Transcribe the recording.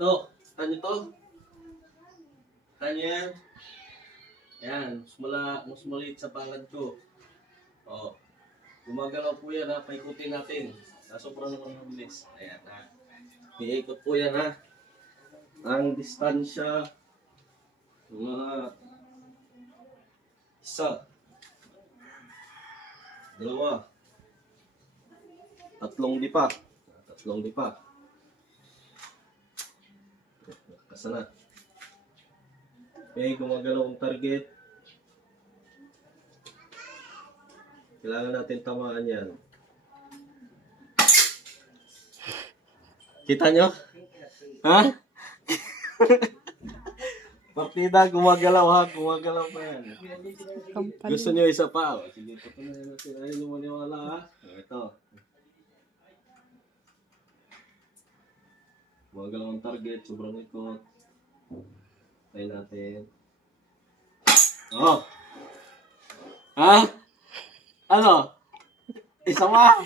To, tanyo to. Tanyo yan. Yan, mas maliit sa palad ko. O, gumagalaw po yan ha, paikutin natin. Sobrang naman mabilis. Ayan ha. Iikot po yan ha. Ang distansya, mga isa, dalawa, tatlong lipa. Kasana. Okay, gumagalaw ang target. Kailangan natin tamaan yan. Kita nyo? Ha? Partida, gumagalaw ha. Gumagalaw pa yan. Gusto nyo isa pa? O, sige, patunayan natin. Ayaw nyo maniwala ha. Ito. Gumagalaw ang target. Sobrang ikot. Tayo natin. Oh! Ha? Ano? Isa pa?